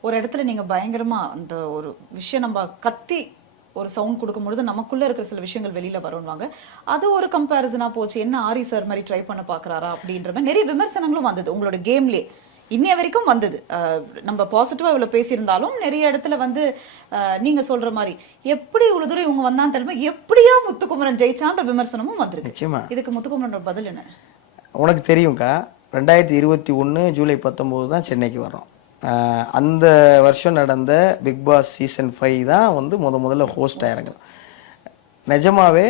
ஒரு இடத்துல நீங்க பயங்கரமா அந்த ஒரு விஷயம் நம்ம கத்தி ஒரு சவுண்ட் கொடுக்கும்பொழுது நமக்குள்ள இருக்கிற சில விஷயங்கள் வெளியில வரும்வாங்க. அது ஒரு கம்பேரிசனா போச்சு. என்ன ஆரி சார் மாதிரி ட்ரை பண்ண பாக்குறாரா அப்படின்ற மாதிரி நிறைய விமர்சனங்களும் வந்தது உங்களோட கேம்லயே. இன்னைய வரைக்கும் வந்தது. நம்ம பாசிட்டிவா இவ்வளவு பேசியிருந்தாலும் நிறைய இடத்துல வந்து நீங்க சொல்ற மாதிரி எப்படி இவ்வளவு தூரம் இவங்க வந்தான்னு தெரியுமா, எப்படியா முத்துக்குமரன் ஜெயிச்சான்ற விமர்சனமும் வந்திருக்கு. இதுக்கு முத்துக்குமரனோட பதில் என்ன? உனக்கு தெரியும்க்கா, 2021 ஜூலை 19 தான் சென்னைக்கு வர்றோம். அந்த வருஷம் நடந்த பிக் பாஸ் சீசன் 5 தான் வந்து முதல்ல ஹோஸ்ட் ஆயிருங்க. நிஜமாவே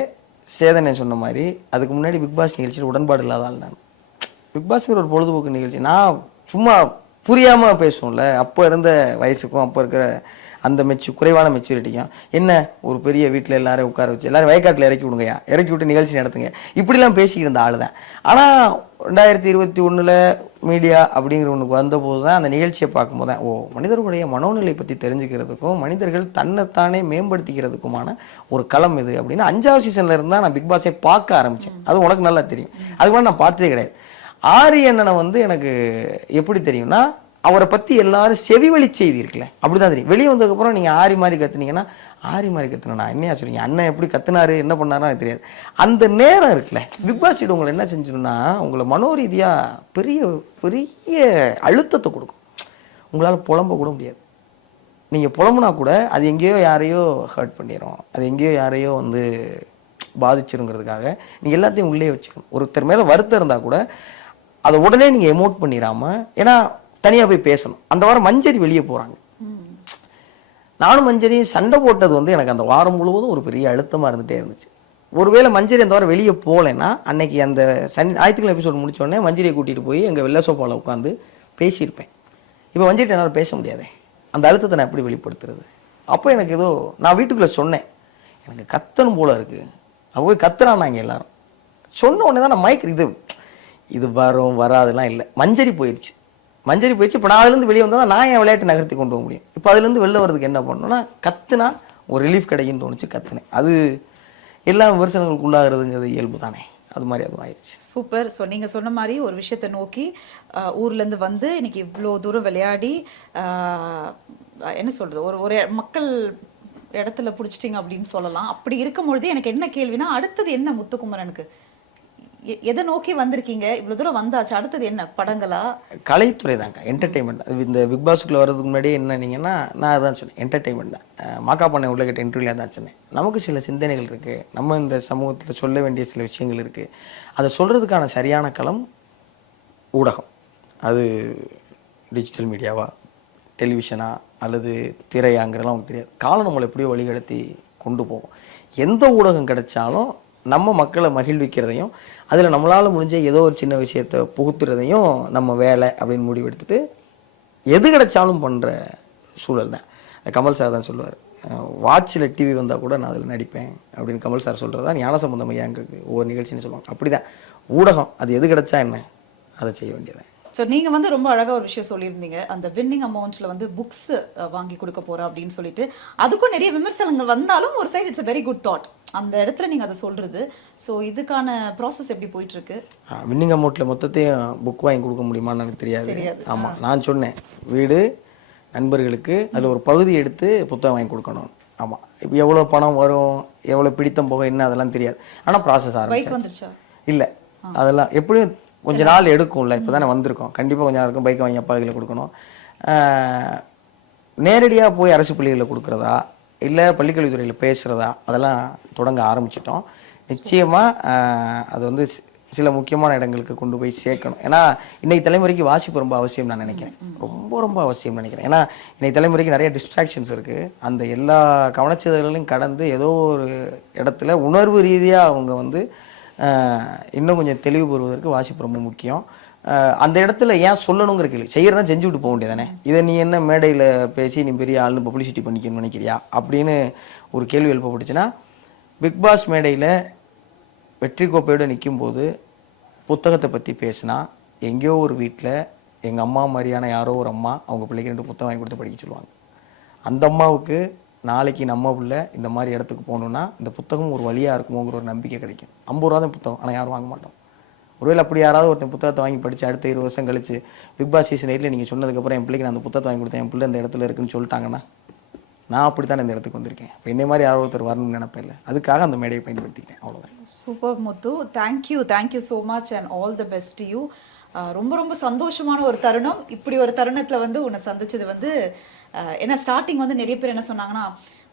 சேதனை சொன்ன மாதிரி அதுக்கு முன்னாடி பிக் பாஸ் நிகழ்ச்சியில் உடன்பாடு இல்லாத ஆள் நான். பிக் பாஸ்ங்கிற ஒரு பொழுதுபோக்கு நிகழ்ச்சி நான் சும்மா புரியாம பேசுவோம்ல, அப்போ இருந்த வயசுக்கும் அப்போ இருக்கிற அந்த குறைவான மெச்சூரிட்டிக்கும் என்ன ஒரு பெரிய வீட்டில் எல்லாரும் உட்கார வச்சு எல்லாரும் வயக்காட்டில் இறக்கி விடுங்கயா, இறக்கி விட்டு நிகழ்ச்சி நடத்துங்க, இப்படிலாம் பேசிக்கிட்டு இருந்த ஆள் தான். ஆனால் 2021 மீடியா அப்படிங்கிற ஒன்றுக்கு வந்தபோது தான் அந்த நிகழ்ச்சியை பார்க்கும்போது தான் மனிதர்களுடைய மனோநிலை பற்றி தெரிஞ்சுக்கிறதுக்கும் மனிதர்கள் தன்னைத்தானே மேம்படுத்திக்கிறதுக்குமான ஒரு களம் இது அப்படின்னு 5வது சீசன்ல இருந்தால் நான் பிக் பாஸை பார்க்க ஆரம்பித்தேன். அது உனக்கு நல்லா தெரியும். அதுக்கு மேலே நான் பார்த்ததே கிடையாது. ஆரி அண்ணனை வந்து எனக்கு எப்படி தெரியும்னா, அவரை பற்றி எல்லாரும் செவிவழி செய்தி இருக்குல்ல அப்படிதான் தெரியும். வெளியே வந்ததுக்கப்புறம் நீங்கள் ஆரி மாதிரி கத்துனீங்கன்னா, ஆரி மாதிரி கத்துனா என்னையா சொல்றீங்க, அண்ணன் எப்படி கத்துனாரு என்ன பண்ணாருன்னு எனக்கு தெரியாது. அந்த நேரம் இருக்குல்ல, பிக் பாஸ் சீடு உங்களை என்ன செஞ்சிருன்னா உங்களை மனோரீதியாக பெரிய பெரிய அழுத்தத்தை கொடுக்கும். உங்களால் புலம்ப கூட முடியாது. நீங்கள் புலம்புனா கூட அது எங்கேயோ யாரையோ ஹர்ட் பண்ணிடும், அது எங்கேயோ யாரையோ வந்து பாதிச்சிருங்கிறதுக்காக நீங்கள் எல்லாத்தையும் உள்ளே வச்சுக்கணும். ஒருத்தர் மேலே வருத்தம் இருந்தால் கூட அதை உடனே நீங்கள் எமோட் பண்ணிடாம, ஏன்னா தனியாக போய் பேசணும். அந்த வாரம் மஞ்சரி வெளியே போகிறாங்க. நானும் மஞ்சரியும் சண்டை போட்டது வந்து எனக்கு அந்த வாரம் முழுவதும் ஒரு பெரிய அழுத்தமாக இருந்துகிட்டே இருந்துச்சு. ஒருவேளை மஞ்சரி அந்த வாரம் வெளியே போகலைன்னா அன்னைக்கு அந்த ஞாயிற்றுக்கிழமை எபிசோட் முடிச்சோடனே மஞ்சரியை கூட்டிகிட்டு போய் எங்கள் வெள்ளை சோஃபாவில் உட்காந்து பேசியிருப்பேன். இப்போ மஞ்சரிட்ட என்னால் பேச முடியாதே, அந்த அழுத்தத்தை நான் எப்படி வெளிப்படுத்துறது? அப்போ எனக்கு ஏதோ நான் வீட்டுக்குள்ளே சொன்னேன், எனக்கு கத்தணும் போல இருக்குது. அப்போ போய் கத்துறானாங்க எல்லாரும். சொன்ன உடனே தான் நான் மைக் இது வரும் வராதுலாம் இல்லை, மஞ்சரி போயிடுச்சு. இப்போ நான் அதுலேருந்து வெளியே வந்தால் நான் என் விளையாட்டு நகர்த்தி கொண்டு போக முடியும். இப்போ அதுலேருந்து வெளில வர்றதுக்கு என்ன பண்ணணும்னா கத்துனா ஒரு ரிலீஃப் கிடைக்குன்னு தோணுச்சு, கத்துனேன். அது எல்லா விமர்சனங்களுக்கு உள்ளாகிறதுங்கிறது இயல்பு தானே, அது மாதிரி அதுவும் ஆயிடுச்சு. சூப்பர். ஸோ நீங்கள் சொன்ன மாதிரி ஒரு விஷயத்தை நோக்கி ஊர்லேருந்து வந்து இன்னைக்கு இவ்வளோ தூரம் விளையாடி என்ன சொல்கிறது ஒரு மக்கள் இடத்துல பிடிச்சிட்டிங்க அப்படின்னு சொல்லலாம். அப்படி இருக்கும் பொழுது எனக்கு என்ன கேள்வினா, அடுத்தது என்ன முத்துக்குமரனுக்கு? எதை நோக்கி வந்திருக்கீங்க? இவ்வளவு தூரம் வந்தாச்சு, அடுத்தது என்ன? படங்களா? கலைத்துறை தாங்க, என்டர்டெயின்மெண்ட். இந்த பிக் பாஸுக்குள்ள வர்றதுக்கு முன்னாடியே என்னன்னீங்கன்னா நான் அதான் சொன்னேன், என்டர்டெயின்மெண்ட் தான். மாக்கா பண்ண உள்ள கேட்ட இன்டர்வியூல தான் சொன்னேன், நமக்கு சில சிந்தனைகள் இருக்குது, நம்ம இந்த சமூகத்தில் சொல்ல வேண்டிய சில விஷயங்கள் இருக்குது, அதை சொல்கிறதுக்கான சரியான களம் ஊடகம். அது டிஜிட்டல் மீடியாவா, டெலிவிஷனா அல்லது திரையாங்கிறதெல்லாம் நமக்கு தெரியாது. காலம் நம்மளை எப்படியோ வழிகடத்தி கொண்டு போவோம். எந்த ஊடகம் கிடைச்சாலும் நம்ம மக்களை மகிழ்விக்கிறதையும் அதில் நம்மளால் முடிஞ்ச ஏதோ ஒரு சின்ன விஷயத்தை புகுத்துறதையும் நம்ம வேலை அப்படின்னு முடிவெடுத்துட்டு எது கிடைச்சாலும் பண்ணுற சூழல் தான். கமல் சார் தான் சொல்லுவார், வாட்சில் டிவி வந்தால் கூட நான் அதில் நடிப்பேன் அப்படின்னு கமல் சார் சொல்கிறதா ஞானசம்பந்தம் ஐயாங்களுக்கு ஒவ்வொரு நிகழ்ச்சின்னு சொல்லுவாங்க. அப்படி தான் ஊடகம், அது எது கிடைச்சா என்ன அதை செய்ய வேண்டியது. ஸோ நீங்கள் வந்து ரொம்ப அழகாக ஒரு விஷயம் சொல்லியிருந்தீங்க, அந்த வின்னிங் அமௌண்ட்ஸில் வந்து புக்ஸ் வாங்கி கொடுக்க போகிறேன் அப்படின்னு சொல்லிட்டு. அதுக்கும் நிறைய விமர்சனங்கள் வந்தாலும் ஒரு side it's a very good thought, அந்த இடத்துல நீங்கள் அதை சொல்கிறது. ஸோ இதுக்கான ப்ராசஸ் எப்படி போயிட்டுருக்கு? வின்னிங் அமௌண்ட்டில் மொத்தத்தையும் புக் வாங்கி கொடுக்க முடியுமான்னு எனக்கு தெரியாது. ஆமாம், நான் சொன்னேன் வீடு நண்பர்களுக்கு அதில் ஒரு பகுதி எடுத்து புத்தகம் வாங்கி கொடுக்கணும். ஆமாம், இப்போ எவ்வளோ பணம் வரும், எவ்வளோ பிடித்தம் போக என்ன அதெல்லாம் தெரியாது. ஆனால் ப்ராசஸ் பைக் வந்துருச்சா? இல்லை, அதெல்லாம் எப்படியும் கொஞ்ச நாள் எடுக்கும்ல. இப்போ தானே வந்திருக்கோம், கண்டிப்பாக கொஞ்சம் நாள் இருக்கும். பைக்கை வாங்கி அப்பா கையில் கொடுக்கணும். நேரடியாக போய் அரசு பள்ளிகளில் கொடுக்குறதா இல்லை பள்ளிக்கல்வித்துறையில் பேசுகிறதா அதெல்லாம் தொடங்க ஆரம்பிச்சிட்டோம். நிச்சயமாக அது வந்து சில முக்கியமான இடங்களுக்கு கொண்டு போய் சேர்க்கணும். ஏன்னா இன்னைக்கு தலைமுறைக்கு வாசிப்பு ரொம்ப அவசியம் நான் நினைக்கிறேன். ரொம்ப ரொம்ப அவசியம் நினைக்கிறேன். ஏன்னா இன்னைக்கு தலைமுறைக்கு நிறைய டிஸ்ட்ராக்ஷன்ஸ் இருக்குது. அந்த எல்லா கவனச்சிதறலையும் கடந்து ஏதோ ஒரு இடத்துல உணர்வு ரீதியாக அவங்க வந்து இன்னும் கொஞ்சம் தெளிவு பெறுவதற்கு வாசிப்பு ரொம்ப முக்கியம். அந்த இடத்துல ஏன் சொல்லணுங்கிற கேள்வி, செய்யறதா செஞ்சு விட்டு போக வேண்டியதானே. இதை நீ என்ன மேடையில் பேசி நீ பெரிய ஆள்னு பப்ளிசிட்டி பண்ணிக்கணும்னு நினைக்கிறியா அப்படின்னு ஒரு கேள்வி எழுப்பப்பட்டுச்சுன்னா, பிக் பாஸ் மேடையில் வெற்றி கோப்பையோடு நிற்கும்போது புத்தகத்தை பற்றி பேசினா எங்கேயோ ஒரு வீட்டில் எங்கள் அம்மா மாதிரியான யாரோ ஒரு அம்மா அவங்க பிள்ளைக்கு 2 புத்தகம் வாங்கி கொடுத்து படிக்க சொல்லுவாங்க. அந்த அம்மாவுக்கு நாளைக்கு நம்ம பிள்ளை இந்த மாதிரி இடத்துக்கு போகணுன்னா இந்த புத்தகம் ஒரு வழியாக இருக்குமோங்கிற ஒரு நம்பிக்கை கிடைக்கும். 50 ரூபா தான் புத்தகம், ஆனால் யாரும் வாங்க மாட்டோம். ஒருவேளை அப்படி யாராவது ஒருத்தன் புத்தகத்தை வாங்கி படித்து அடுத்த 20 வருஷம் கழிச்சு பிக் பாஸ் சீசன் 8 நீங்கள் சொன்னதுக்கப்புறம் என் பிள்ளைக்கு நான் அந்த புத்தகத்தை வாங்கி கொடுத்தேன், என் பிள்ளை இந்த இடத்துல இருக்குன்னு சொல்லிட்டாங்கன்னா நான் அப்படி தான் இந்த இடத்துக்கு வந்திருக்கேன். இப்போ என்னை மாதிரி யாரோ ஒருத்தர் வரணும்னு நினைப்பேன் இல்லை, அதுக்காக அந்த மேடையை பயன்படுத்திக்கிட்டேன். அவ்வளோதான். Super Muthu, thank you so much and all the best you. ரொம்ப ரொம்ப சந்தோஷமான ஒரு தருணம். இப்படி ஒரு தருணத்தில் வந்து உன்னை சந்திச்சது வந்து ஏன்னா ஸ்டார்டிங் வந்து நிறைய பேர் என்ன சொன்னாங்கன்னா,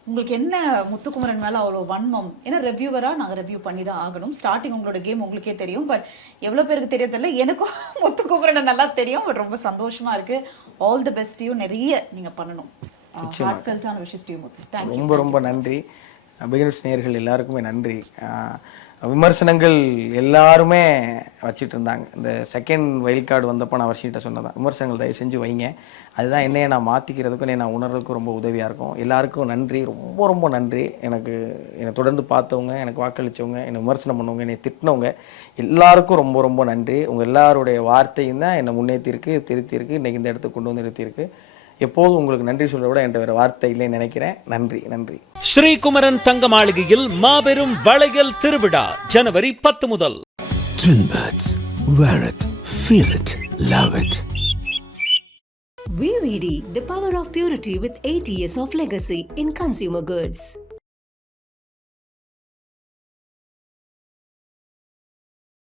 உங்களுக்கு என்ன முத்துக்குமரன் மேலே அவ்வளோ வன்மம், ஏன்னா ரெவ்யூவராக நாங்கள் ரெவ்யூ பண்ணி தான் ஆகணும். ஸ்டார்டிங் உங்களோட கேம் உங்களுக்கே தெரியும், பட் எவ்வளோ பேருக்கு தெரியதில்லை. எனக்கும் முத்துக்குமரனை நல்லா தெரியும். பட் ரொம்ப சந்தோஷமாக இருக்குது. All the best you. நிறைய நீங்கள் பண்ணணும். ரொம்ப ரொம்ப நன்றி. பிகினர்ஸ் நேயர்கள் எல்லாருக்குமே நன்றி. விமர்சனங்கள் எல்லாருமே வச்சுட்டு இருந்தாங்க. இந்த செகண்ட் வைல்ட் கார்டு வந்தப்போ நான் வர்ஷிட்ட சொன்னதான், விமர்சனங்கள் தயவு செஞ்சு வைங்க, அதுதான் என்னையை நான் மாற்றிக்கிறதுக்கும் என்னை நான் உணர்றதுக்கும் ரொம்ப உதவியாக இருக்கும். எல்லாருக்கும் நன்றி, ரொம்ப ரொம்ப நன்றி. என்னை தொடர்ந்து பார்த்தவங்க, எனக்கு வாக்களித்தவங்க, என்னை விமர்சனம் பண்ணவங்க, என்னை திட்டினவங்க எல்லாருக்கும் ரொம்ப ரொம்ப நன்றி. உங்கள் எல்லாருடைய வார்த்தையும் தான் என்னை முன்னேற்றிருக்கு, திருத்தியிருக்கு, இன்றைக்கி இந்த இடத்துக்கு கொண்டு வந்து நிறுத்தியிருக்கு. எப்போதும் உங்களுக்கு நன்றி சொல்ல விட என்கிட்ட வேற வார்த்தை இல்லைன்னு நினைக்கிறேன். நன்றி. ஸ்ரீகுமரன் தங்க மாளிகையில் மாபெரும் வளையல் திருவிழா ஜனவரி 10 முதல். Twin Birds, wear it, feel it, love it. VVD, the power of purity with 8 years of legacy in consumer goods.